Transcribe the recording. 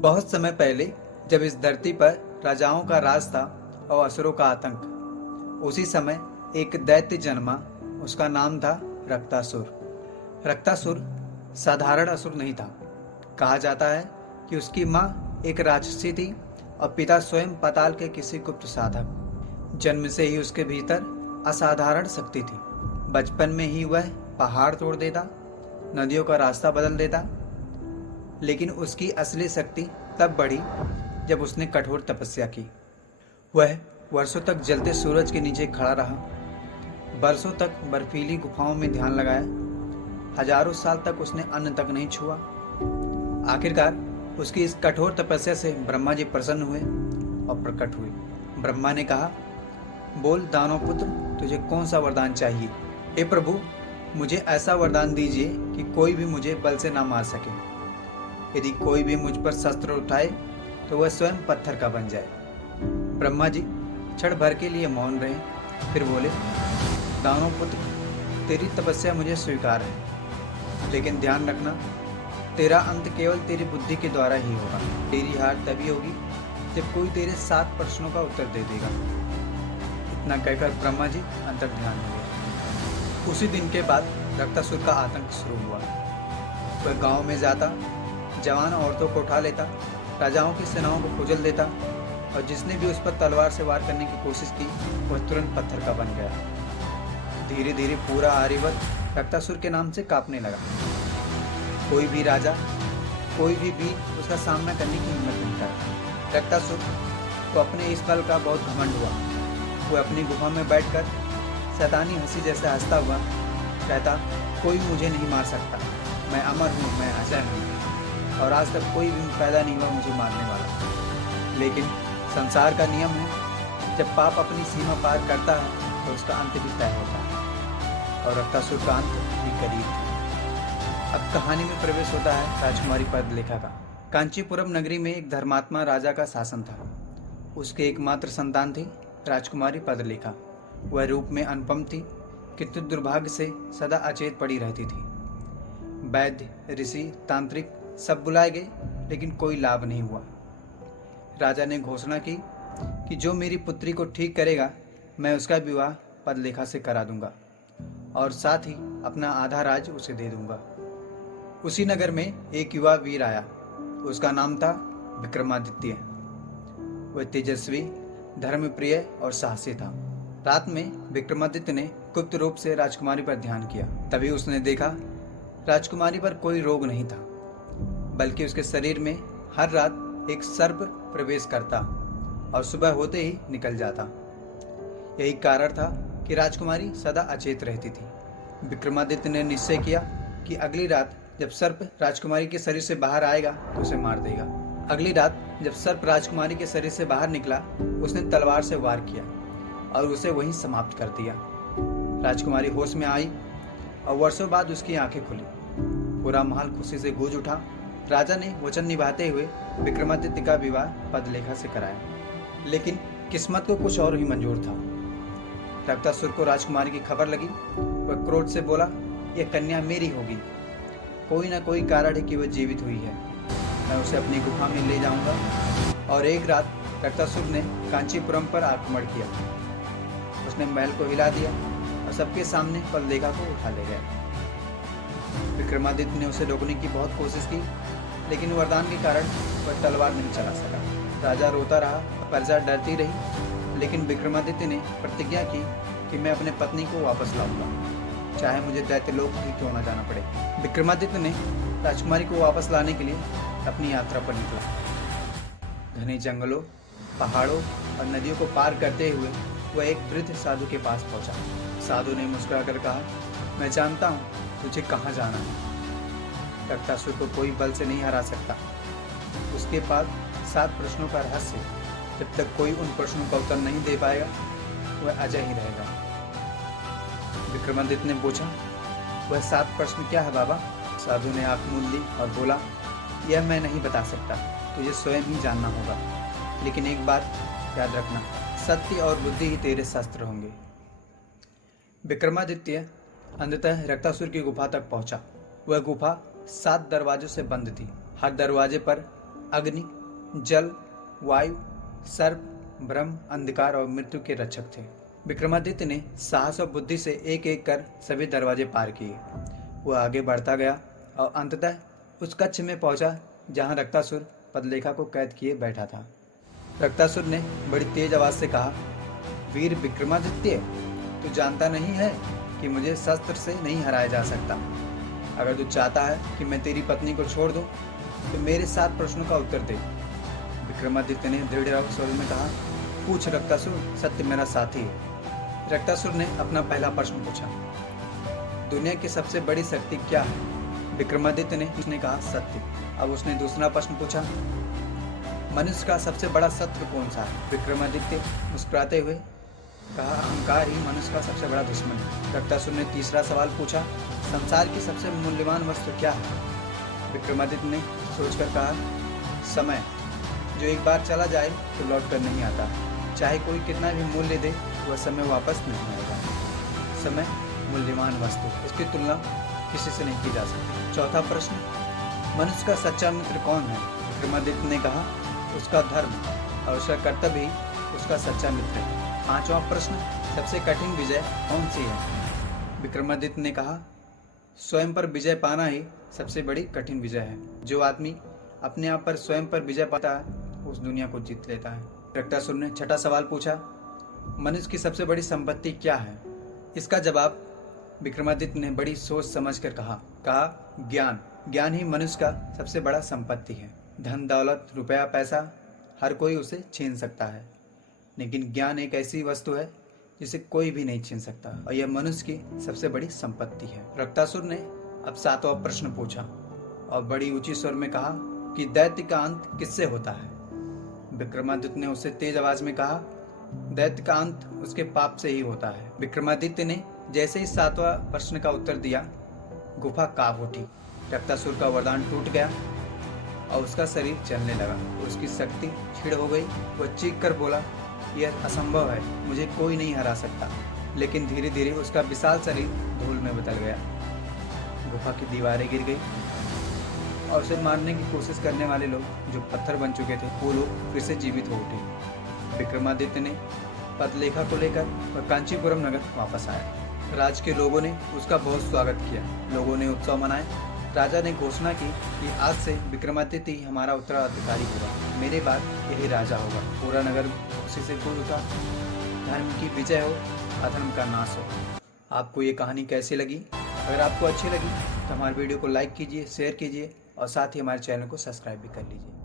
बहुत समय पहले जब इस धरती पर राजाओं का राज था और असुरों का आतंक, उसी समय एक दैत्य जन्मा। उसका नाम था रक्तासुर। रक्तासुर साधारण असुर नहीं था। कहा जाता है कि उसकी माँ एक राक्षसी थी और पिता स्वयं पाताल के किसी गुप्त साधक। जन्म से ही उसके भीतर असाधारण शक्ति थी। बचपन में ही वह पहाड़ तोड़ देता, नदियों का रास्ता बदल देता। लेकिन उसकी असली शक्ति तब बढ़ी जब उसने कठोर तपस्या की। वह वर्षों तक जलते सूरज के नीचे खड़ा रहा, बरसों तक बर्फीली गुफाओं में ध्यान लगाया, हजारों साल तक उसने अन्न तक नहीं छुआ। आखिरकार उसकी इस कठोर तपस्या से ब्रह्मा जी प्रसन्न हुए और प्रकट हुए। ब्रह्मा ने कहा, बोल दानव पुत्र, तुझे कौन सा वरदान चाहिए? हे प्रभु, मुझे ऐसा वरदान दीजिए कि कोई भी मुझे बल से ना मार सके। यदि कोई भी मुझ पर शस्त्र उठाए तो वह स्वयं पत्थर का बन जाए। ब्रह्मा जी क्षण भर के लिए मौन रहे, फिर बोले, दानव पुत्र, तेरी तपस्या मुझे स्वीकार है, लेकिन ध्यान रखना, तेरा अंत केवल तेरी बुद्धि के द्वारा ही होगा। तेरी हार तभी होगी जब कोई तेरे 7 प्रश्नों का उत्तर दे देगा। इतना कहकर ब्रह्मा जी अंतर ध्यान हो गए। उसी दिन के बाद रक्तासुर का आतंक शुरू हुआ। वह गांव में जाता, जवान औरतों को उठा लेता, राजाओं की सेनाओं को कुचल देता और जिसने भी उस पर तलवार से वार करने की कोशिश की वह तुरंत पत्थर का बन गया। धीरे धीरे पूरा आर्यवर्त रक्तासुर के नाम से कांपने लगा। कोई भी राजा, कोई भी वीर उसका सामना करने की हिम्मत नहीं करता। रक्तासुर को अपने इस बल का बहुत घमंड हुआ। वह अपनी गुफा में बैठकर शैतानी हंसी जैसे हंसता हुआ कहता, कोई मुझे नहीं मार सकता, मैं अमर हूँ, मैं अजय हूँ और आज तक कोई भी पैदा नहीं हुआ मुझे मारने वाला। लेकिन संसार का नियम है, जब पाप अपनी सीमा पार करता है तो उसका अंत भी तय होता है और रक्तासुर का अंत भी करीब था। अब कहानी में प्रवेश होता है राजकुमारी पद्मलेखा का। कांचीपुरम नगरी में एक धर्मात्मा राजा का शासन था। उसके एकमात्र संतान थी राजकुमारी पद्मलेखा। वह रूप में अनुपम थी, किंतु दुर्भाग्य से सदा अचेत पड़ी रहती थी। वैद्य, ऋषि, तांत्रिक सब बुलाए गए, लेकिन कोई लाभ नहीं हुआ। राजा ने घोषणा की कि जो मेरी पुत्री को ठीक करेगा मैं उसका विवाह पद्मलेखा से करा दूंगा और साथ ही अपना आधा राज उसे दे दूंगा। उसी नगर में एक युवा वीर आया। उसका नाम था विक्रमादित्य। वह तेजस्वी, धर्मप्रिय और साहसी था। रात में विक्रमादित्य ने गुप्त रूप से राजकुमारी पर ध्यान किया। तभी उसने देखा राजकुमारी पर कोई रोग नहीं था, बल्कि उसके शरीर में हर रात एक सर्प प्रवेश करता और सुबह होते ही निकल जाता। यही कारण था कि राजकुमारी सदा अचेत रहती थी। विक्रमादित्य ने निश्चय किया कि अगली रात जब सर्प राजकुमारी के शरीर से बाहर आएगा तो उसे मार देगा। अगली रात जब सर्प राजकुमारी के शरीर से बाहर निकला, उसने तलवार से वार किया और उसे वहीं समाप्त कर दिया। राजकुमारी होश में आई और वर्षों बाद उसकी आंखें खुली। पूरा महल खुशी से गूंज उठा। राजा ने वचन निभाते हुए विक्रमादित्य का विवाह पद्मलेखा से कराया। लेकिन किस्मत को कुछ और ही मंजूर था। रक्तासुर को राजकुमारी की खबर लगी। वह क्रोध से बोला, यह कन्या मेरी होगी। कोई ना कोई कारण है कि वह जीवित हुई है। मैं उसे अपनी गुफा में ले जाऊंगा। और एक रात रक्तासुर ने कांचीपुरम पर आक्रमण किया। उसने महल को हिला दिया और सबके सामने पद्मलेखा को उठा ले गया। विक्रमादित्य ने उसे रोकने की बहुत कोशिश की, लेकिन वरदान के कारण वह तलवार नहीं चला सका। राजा रोता रहा, प्रजा डरती रही, लेकिन विक्रमादित्य ने प्रतिज्ञा की कि मैं अपने पत्नी को वापस लाऊंगा, चाहे मुझे दैत्यलोक ही क्यों न जाना पड़े। विक्रमादित्य ने राजकुमारी को वापस लाने के लिए अपनी यात्रा पर निकला। घने जंगलों, पहाड़ों और नदियों को पार करते हुए वह एक वृद्ध साधु के पास पहुंचा। साधु ने मुस्कुराकर कहा, मैं जानता हूँ तुझे कहाँ जाना है। रक्तासुर को कोई बल से नहीं हरा सकता। उसके पास 7 प्रश्नों का रहस्य। जब तक कोई उन प्रश्नों का उत्तर नहीं दे पाएगा वह अजय ही रहेगा। विक्रमादित्य ने पूछा, वह 7 प्रश्न क्या है बाबा? साधु ने आंख मूंद ली और बोला, यह मैं नहीं बता सकता, तुझे स्वयं ही जानना होगा। लेकिन एक बात याद रखना, सत्य और बुद्धि ही तेरे शस्त्र होंगे। विक्रमादित्य अंततः रक्तासुर की गुफा तक पहुंचा। वह गुफा 7 दरवाजों से बंद थी। हर दरवाजे पर अग्नि, जल, वायु, सर्प, ब्रह्म, अंधकार और मृत्यु के रक्षक थे। विक्रमादित्य ने साहस और बुद्धि से एक एक कर सभी दरवाजे पार किए। वह आगे बढ़ता गया और अंततः उस कक्ष में पहुंचा जहां रक्तासुर पदलेखा को कैद किए बैठा था। रक्तासुर ने बड़ी तेज आवाज से कहा, वीर विक्रमादित्य, तू जानता नहीं है कि मुझे शस्त्र से नहीं हराया जा सकता। अगर तू चाहता है कि मैं तेरी पत्नी को छोड़ दूं, तो मेरे 7 प्रश्नों का उत्तर दे। विक्रमादित्य ने दृढ़ स्वर में कहा, पूछ रक्तासुर, सत्य मेरा साथी है। रक्तासुर ने अपना पहला प्रश्न पूछा, दुनिया की सबसे बड़ी शक्ति क्या है? विक्रमादित्य ने उसने कहा, सत्य। अब उसने दूसरा प्रश्न पूछा, मनुष्य का सबसे बड़ा शत्रु कौन सा है? विक्रमादित्य मुस्कुराते हुए कहा, अहंकार ही मनुष्य का सबसे बड़ा दुश्मन है। रक्तासुर ने तीसरा सवाल पूछा, संसार की सबसे मूल्यवान वस्तु क्या है? विक्रमादित्य ने सोचकर कहा, समय, जो एक बार चला जाए तो लौट कर नहीं आता। चाहे कोई कितना भी मूल्य दे, वह समय वापस नहीं आएगा। समय मूल्यवान वस्तु, इसकी तुलना किसी से नहीं की जा सकती। चौथा प्रश्न, मनुष्य का सच्चा मित्र कौन है? विक्रमादित्य ने कहा, उसका धर्म और उसका कर्तव्य ही उसका सच्चा मित्र है। पांचवा प्रश्न, सबसे कठिन विजय कौन सी है? विक्रमादित्य ने कहा, स्वयं पर विजय पाना ही सबसे बड़ी कठिन विजय है। जो आदमी अपने आप पर स्वयं पर विजय पाता है, उस दुनिया को जीत लेता है। रक्तासुर ने छठा सवाल पूछा, मनुष्य की सबसे बड़ी संपत्ति क्या है? इसका जवाब विक्रमादित्य ने बड़ी सोच समझकर कहा, ज्ञान। ज्ञान ही मनुष्य का सबसे बड़ा संपत्ति है। धन, दौलत, रुपया, पैसा, हर कोई उसे छीन सकता है, लेकिन ज्ञान एक ऐसी वस्तु है जिसे कोई भी नहीं छीन सकता, और यह मनुष्य की सबसे बड़ी संपत्ति है। रक्तासुर ने अब 7वां प्रश्न पूछा और बड़ी ऊंची स्वर में कहा कि दैत्य का अंत किससे होता है? विक्रमादित्य ने उससे तेज आवाज में कहा, दैत्य का अंत उसके पाप से ही होता है। विक्रमादित्य ने जैसे ही 7वां प्रश्न का उत्तर दिया, गुफा कांप उठी। रक्तासुर का वरदान टूट गया और उसका शरीर चलने लगा। उसकी शक्ति क्षीण हो गई। वह चीख कर बोला, यह असंभव है, मुझे कोई नहीं हरा सकता। लेकिन धीरे धीरे उसका विशाल शरीर धूल में बदल गया। गुफा की दीवारें गिर गई और उसे मारने की कोशिश करने वाले लोग जो पत्थर बन चुके थे, वो लोग फिर से जीवित हो उठे। विक्रमादित्य ने पदलेखा को लेकर वह कांचीपुरम नगर वापस आया। राज्य के लोगों ने उसका बहुत स्वागत किया। लोगों ने उत्सव मनाए। राजा ने घोषणा की कि आज से विक्रमादित्य ही हमारा उत्तराधिकारी होगा। मेरे बाद यही राजा होगा। पूरा नगर खुशी से गूंज उठा। धर्म की विजय हो, अधर्म का नाश हो। आपको ये कहानी कैसी लगी? अगर आपको अच्छी लगी तो हमारे वीडियो को लाइक कीजिए, शेयर कीजिए और साथ ही हमारे चैनल को सब्सक्राइब भी कर लीजिए।